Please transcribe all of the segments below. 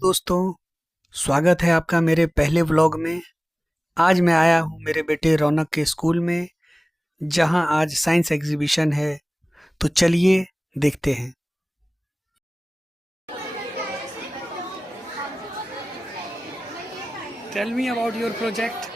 दोस्तों, स्वागत है आपका मेरे पहले व्लॉग में। आज मैं आया हूँ मेरे बेटे रौनक के स्कूल में, जहाँ आज साइंस एग्जीबिशन है। तो चलिए देखते हैं। Tell me about your project.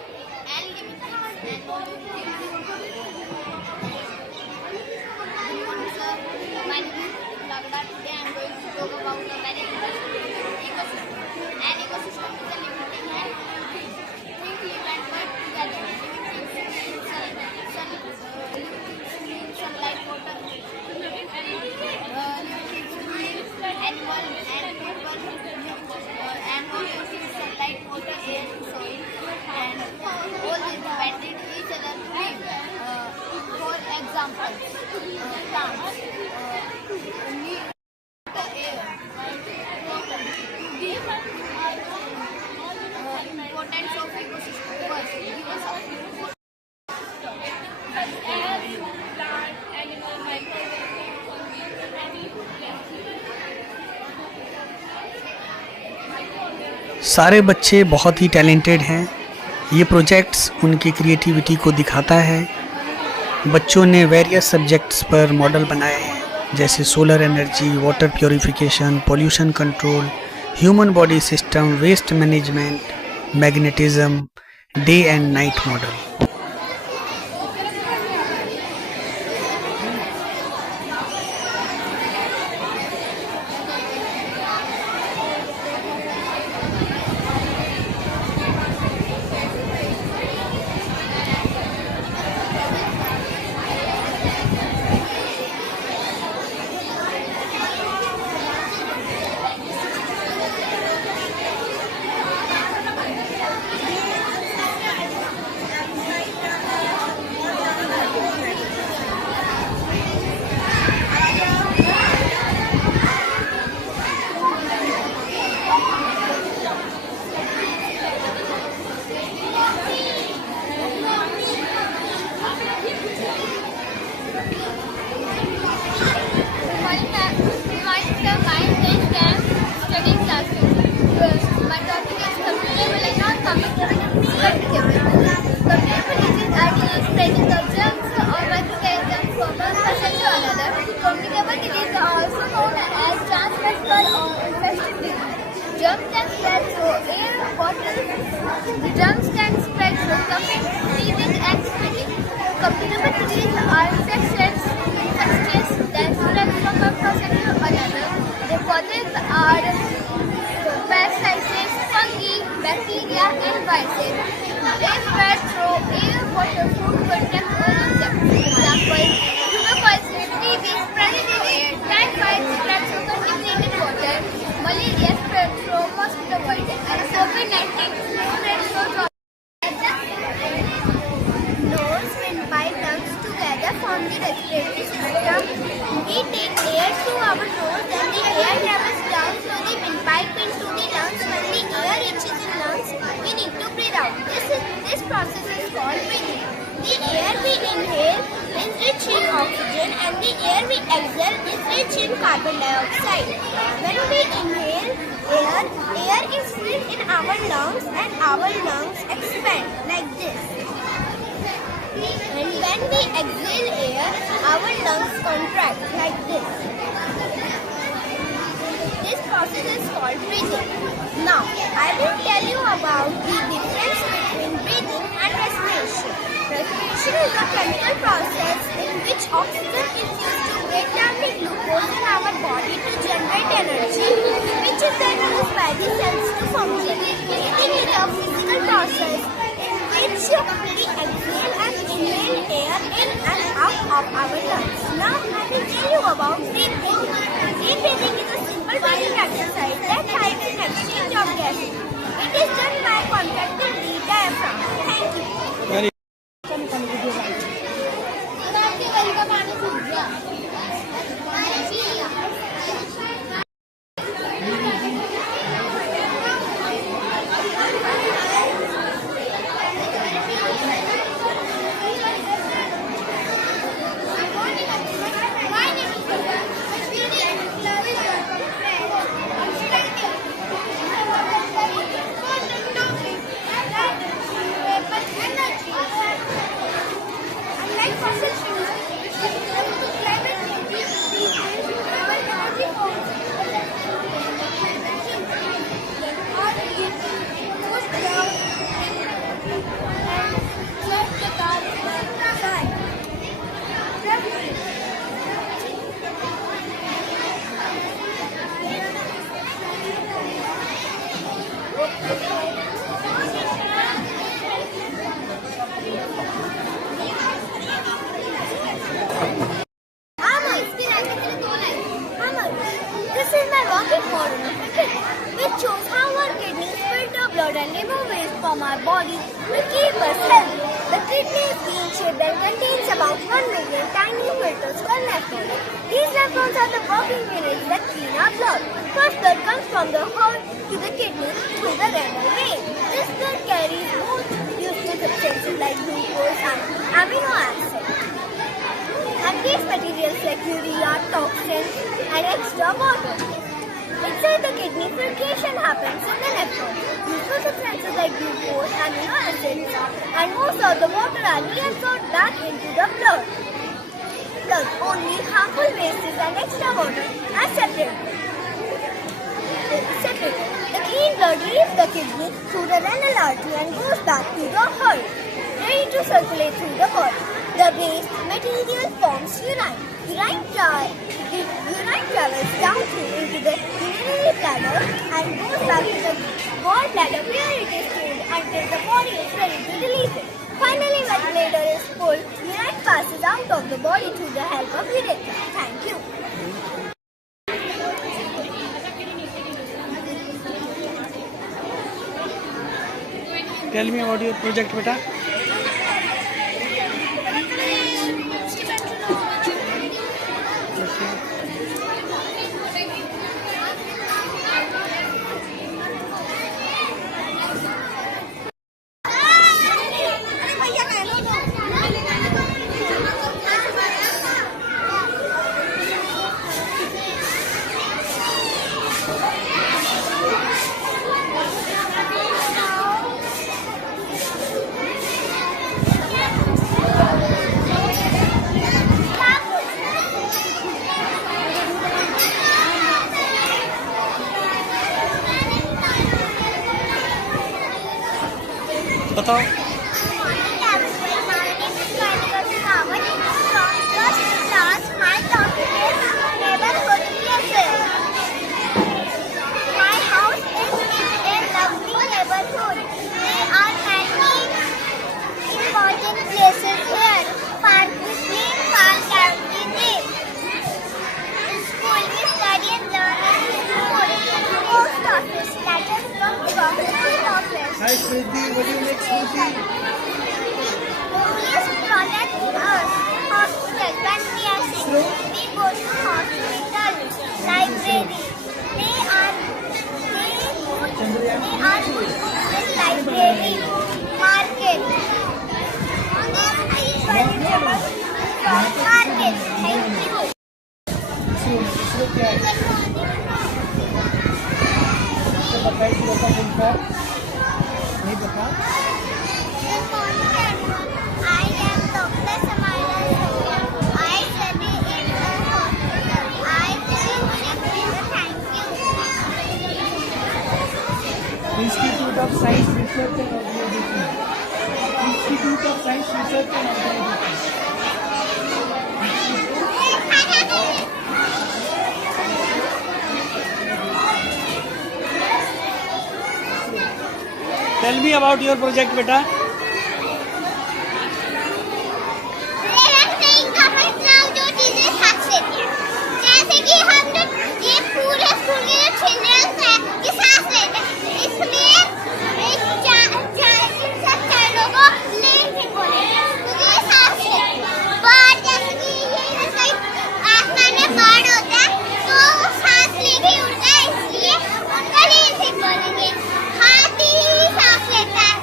सारे बच्चे बहुत ही टैलेंटेड हैं। ये प्रोजेक्ट्स उनकी क्रिएटिविटी को दिखाता है। बच्चों ने वेरियस सब्जेक्ट्स पर मॉडल बनाए हैं, जैसे solar energy, water purification, pollution control, human body system, waste management, magnetism, day and night model. Germs can spread through air, water. The germs can spread through coughing, sneezing, and spitting. Communicable diseases are infections that spread from one person to another. The causes are parasites, fungi, bacteria, and viruses. They spread through air, water, food, contact, or insects. Example: tuberculosis, TB spread through air, typhoid spread through contaminated water, malaria spread through mosquito bites, and COVID-19 spread through droplets. Nose, windpipe, lungs together form the respiratory system. We take air through our nose, then the air travels down through the windpipe into the lungs. When the air reaches the lungs, we need to breathe out. This process is called breathing. The air we inhale is rich in oxygen, and the air we exhale is rich in carbon dioxide. When we inhale air is filled in our lungs, and our lungs expand like this. And when we exhale air, our lungs contract like this. This process is called breathing. Now, I will tell you about the difference between breathing and respiration. Respiration is a chemical process in which oxygen is used to break down the glucose in our body to generate energy, which is then used by the cells to function. Breathing is a physical process in which we exhale and inhale air in and out of our lungs. Now, I will tell you about deep breathing. Deep breathing is a simple breathing exercise that helps in exchange of gases. It is done by contracting the diaphragm. Thank you. from our body to keep us healthy. The kidney is bean-shaped and contains about 1 million tiny filters called nephrons. These nephrons are the working units that clean our blood. First blood comes from the heart to the kidney through the renal vein. This blood carries both useful substances like glucose and amino acids. And these materials like urea, toxins and extra water. Inside the kidney, filtration happens in the nephron. Useful substances like glucose, amino acids, and most of the water are reabsorbed back into the blood. Only harmful wastes and extra water are separated. The clean blood leaves the kidney through the renal artery and goes back to the heart, ready to circulate through the body. The waste material forms urine. Urine travels down through into the urinary bladder and goes back to the gallbladder where it is stored until the body is ready to release it. Finally, when the bladder is full, urine passes out of the body through the help of urethra. Thank you. Tell me about your project, beta. बताओ। Hi Smriti, what do you make Smriti? Police protect us. Hospital. When we are sick, we go to hospital. Library. They are good in library. Market. Market. Thank you. ISRO क्या है? बताइए कि लोग का नहीं पता। I am Dr. Samala. I study in a hospital. I feel sick. Thank you. Institute of Science Research and Organization. Institute of Science Research and Organization. Tell me about your project, beta. जो चीजें साथ लेती हैं, जैसे कि हम जो ये पूरे स्कूल के जो चिल्ड्रंस हैं ये सांस लेते हैं, इसलिए चार लोगों नहीं बोले क्योंकि ये सांस लेते हैं। बर्ड जैसे कि ये कहीं आसमान में बर्ड होता है तो वो सांस लेके उड़ता है इसलिए उनका नहीं बोलेंगे। हाथी सांस लेता है,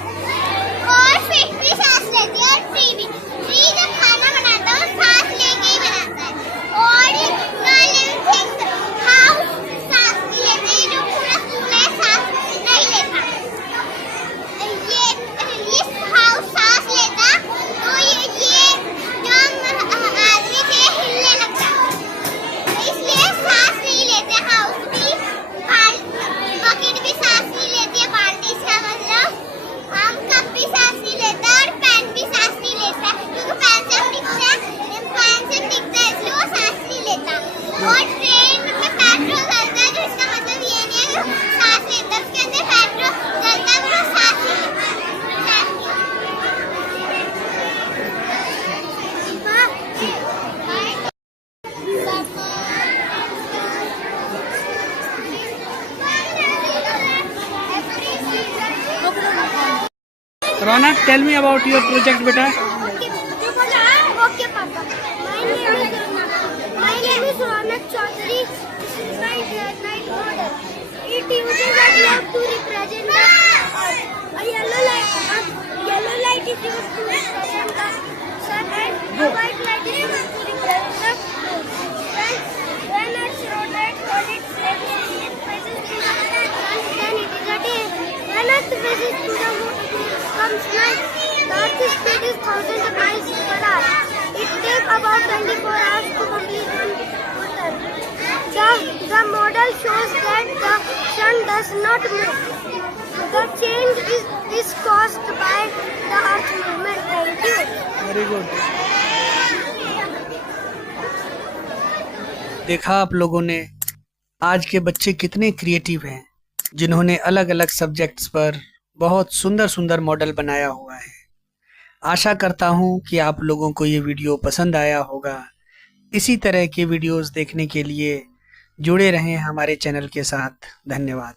Ronak, tell me about your project, beta. Okay, Papa. My name is Ronak Chaudhary. This is my night model. It uses a globe to represent the earth. A yellow light is used to represent the sun, and a white light is used to represent the moon. When Earth rotates on its axis, it faces to the sun, then it is a day. When Earth faces to the moon, it becomes night. The Earth's speed is thousands of miles per hour. It takes about 24 hours to complete one turn. The model shows that the sun does not move. The change is caused by the Earth movement. Thank you. Very good. देखा आप लोगों ने आज के बच्चे कितने creative हैं, जिन्होंने अलग अलग सब्जेक्ट्स पर बहुत सुंदर सुंदर मॉडल बनाया हुआ है। आशा करता हूँ कि आप लोगों को ये वीडियो पसंद आया होगा। इसी तरह के वीडियोस देखने के लिए जुड़े रहें हमारे चैनल के साथ। धन्यवाद।